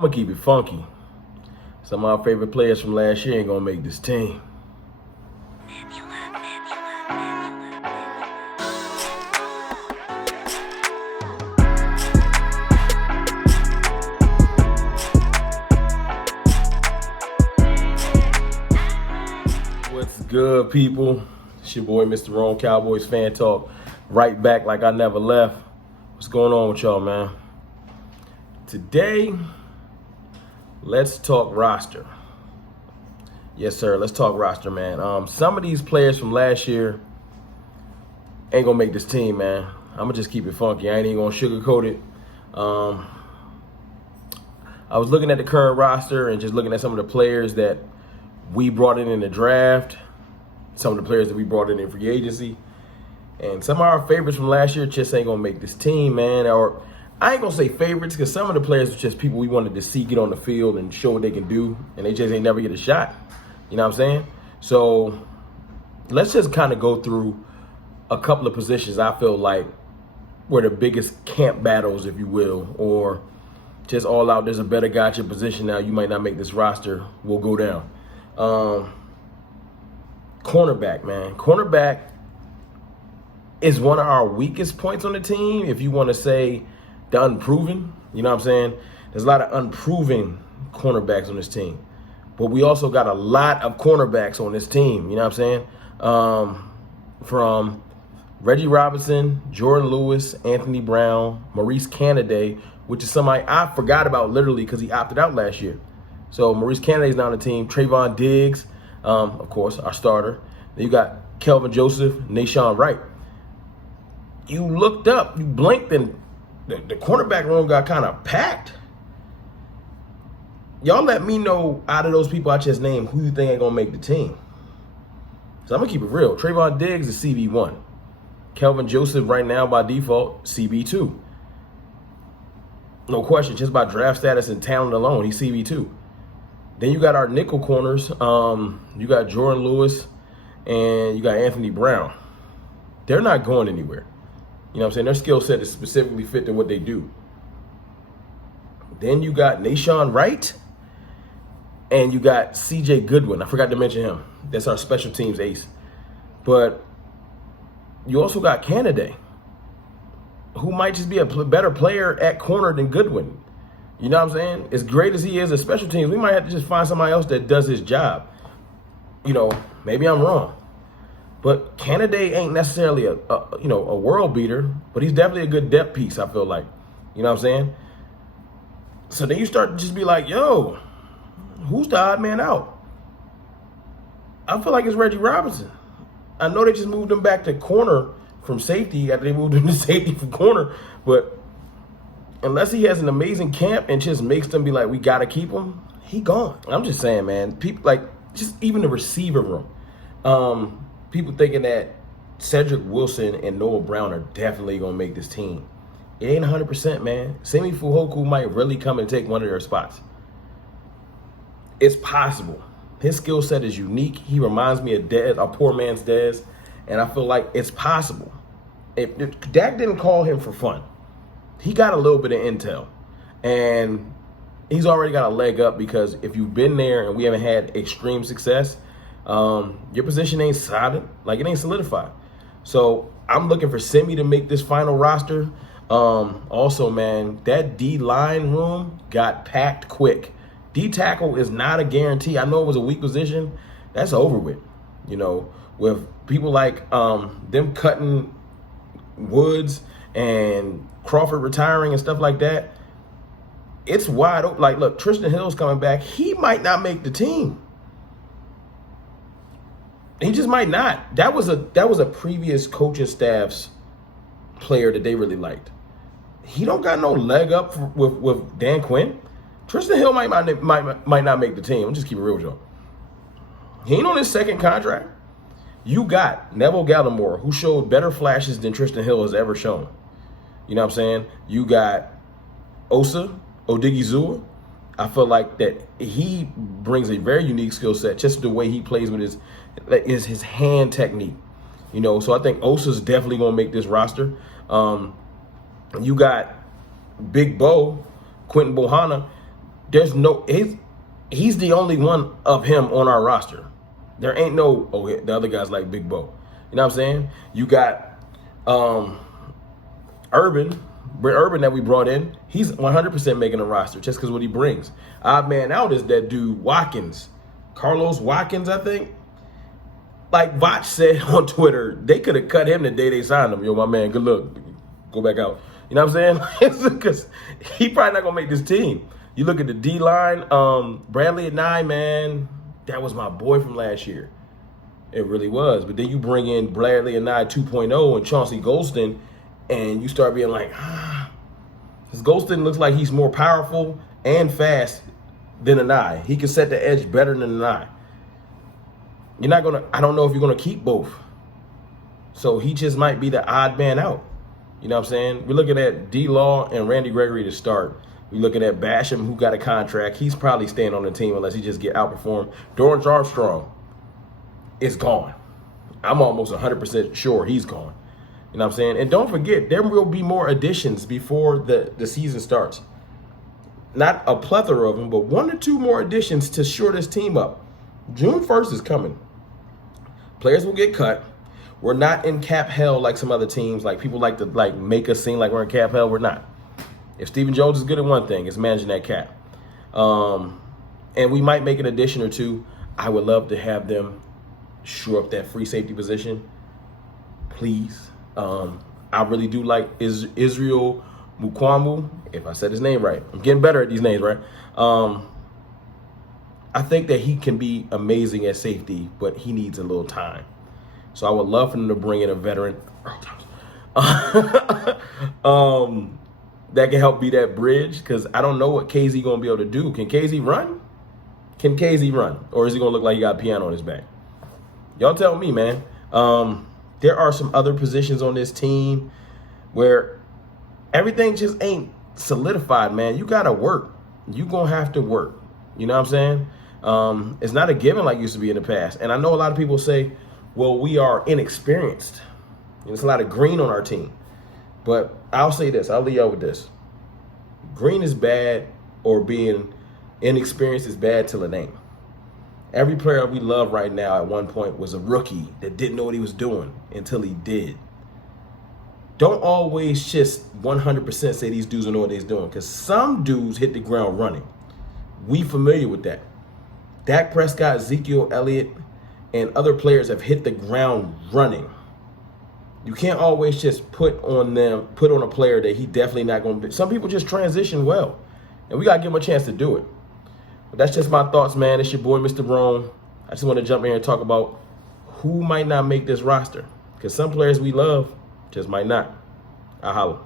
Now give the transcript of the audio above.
I'm gonna keep it funky. Some of our favorite players from last year ain't gonna make this team. What's good, people? It's your boy, Mr. Wrong Cowboys Fan Talk. Right back like I never left. What's going on with y'all, man? Today, let's talk roster. Yes, sir. Let's talk roster, man. Some of these players from last year ain't gonna make this team, man. I'm gonna just keep it funky. I ain't even gonna sugarcoat it. I was looking at the current roster and just looking at some of the players that we brought in the draft, some of the players that we brought in free agency, and some of our favorites from last year just ain't gonna make this team, man. Or I ain't gonna say favorites because some of the players are just people we wanted to see get on the field and show what they can do, and they just ain't never get a shot. You know what I'm saying? So let's just kind of go through a couple of positions I feel like were the biggest camp battles, if you will, or just all out, there's a better guy at your position now, you might not make this roster, will go down. Cornerback, man. Cornerback is one of our weakest points on the team, if you want to say the unproven. You know what I'm saying? There's a lot of unproven cornerbacks on this team. But we also got a lot of cornerbacks on this team. You know what I'm saying? From Reggie Robinson, Jordan Lewis, Anthony Brown, Maurice Canaday, which is somebody I forgot about literally because he opted out last year. So Maurice Canaday is now on the team. Trayvon Diggs, of course, our starter. Then you got Kelvin Joseph, Nashon Wright. You looked up, you blinked, and the cornerback room got kind of packed. Y'all let me know out of those people I just named who you think ain't going to make the team. So I'm going to keep it real. Trayvon Diggs is CB1. Kelvin Joseph right now by default, CB2. No question, just by draft status and talent alone, he's CB2. Then you got our nickel corners. You got Jordan Lewis and you got Anthony Brown. They're not going anywhere. You know what I'm saying? Their skill set is specifically fit to what they do. Then you got Nashon Wright and you got CJ Goodwin. I forgot to mention him. That's our special teams ace. But you also got Canaday, who might just be a better player at corner than Goodwin. You know what I'm saying? As great as he is at special teams, we might have to just find somebody else that does his job. You know, maybe I'm wrong. But Canaday ain't necessarily a world beater, but he's definitely a good depth piece, I feel like. You know what I'm saying? So then you start to just be like, yo, who's the odd man out? I feel like it's Reggie Robinson. I know they just moved him back to corner from safety after they moved him to safety from corner, but unless he has an amazing camp and just makes them be like, we got to keep him, he gone. I'm just saying, man, people like just even the receiver room. People thinking that Cedric Wilson and Noah Brown are definitely going to make this team. It ain't 100%, man. Semi Fuhoku might really come and take one of their spots. It's possible. His skill set is unique. He reminds me of Dez, a poor man's Dez, and I feel like it's possible. If Dak didn't call him for fun, he got a little bit of intel, and he's already got a leg up because if you've been there and we haven't had extreme success, your position ain't solid, like it ain't solidified. So I'm looking for Semi to make this final roster. Also, man, that D-line room got packed quick. D-tackle is not a guarantee. I know it was a weak position. That's over with. You know, with people like them cutting Woods and Crawford retiring and stuff like that, it's wide open. Like, look, Tristan Hill's coming back. He might not make the team. He just might not. That was a previous coaching staff's player that they really liked. He don't got no leg up with Dan Quinn. Tristan Hill might not make the team. I'm just keeping it real with y'all. He ain't on his second contract. You got Neville Gallimore, who showed better flashes than Tristan Hill has ever shown. You know what I'm saying? You got Osa Odigizua. I feel like that he brings a very unique skill set, just the way he plays with his hand technique. You know, so I think Osa's definitely going to make this roster. You got Big Bo, Quentin Bohanna. There's no he's the only one of him on our roster. There ain't no the other guys like Big Bo. You know what I'm saying? You got Urban that we brought in. He's 100% making a roster just because what he brings. Odd man out is that dude Watkins, Carlos Watkins, I think. Like Vach said on Twitter, they could have cut him the day they signed him. Yo, my man, good luck. Go back out. You know what I'm saying? Because he probably not going to make this team. You look at the D-line, Bradley Anae, man, that was my boy from last year. It really was. But then you bring in Bradley Anae 2.0 and Chauncey Golston, and you start being like, because Golston looks like he's more powerful and fast than Anae. He can set the edge better than Anae. You're not going to, I don't know if you're going to keep both. So he just might be the odd man out. You know what I'm saying? We're looking at D-Law and Randy Gregory to start. We're looking at Basham, who got a contract. He's probably staying on the team unless he just get outperformed. Dorrance Armstrong is gone. I'm almost 100% sure he's gone. You know what I'm saying? And don't forget, there will be more additions before the season starts. Not a plethora of them, but 1 or 2 more additions to shore this team up. June 1st is coming. Players will get cut. We're not in cap hell like some other teams. Like people like to make us seem like we're in cap hell. We're not. If Stephen Jones is good at one thing, it's managing that cap. And we might make an addition or 2. I would love to have them shore up that free safety position. Please. I really do like Israel Mukwamu, if I said his name right. I'm getting better at these names, right? I think that he can be amazing at safety, but he needs a little time. So I would love for them to bring in a veteran that can help be that bridge, because I don't know what KZ going to be able to do. Can KZ run? Can KZ run? Or is he going to look like he got a piano on his back? Y'all tell me, man. There are some other positions on this team where everything just ain't solidified, man. You got to work. You going to have to work. You know what I'm saying? It's not a given like it used to be in the past. And I know a lot of people say, well, we are inexperienced. There's a lot of green on our team. But I'll say this. I'll leave y'all with this. Green is bad, or being inexperienced is bad till it ain't. Every player we love right now at one point was a rookie that didn't know what he was doing until he did. Don't always just 100% say these dudes don't know what they're doing, because some dudes hit the ground running. We familiar with that. Dak Prescott, Ezekiel Elliott, and other players have hit the ground running. You can't always just put on a player that he definitely not going to be. Some people just transition well, and we got to give them a chance to do it. But that's just my thoughts, man. It's your boy, Mr. Rome. I just want to jump in and talk about who might not make this roster, because some players we love just might not. I holla.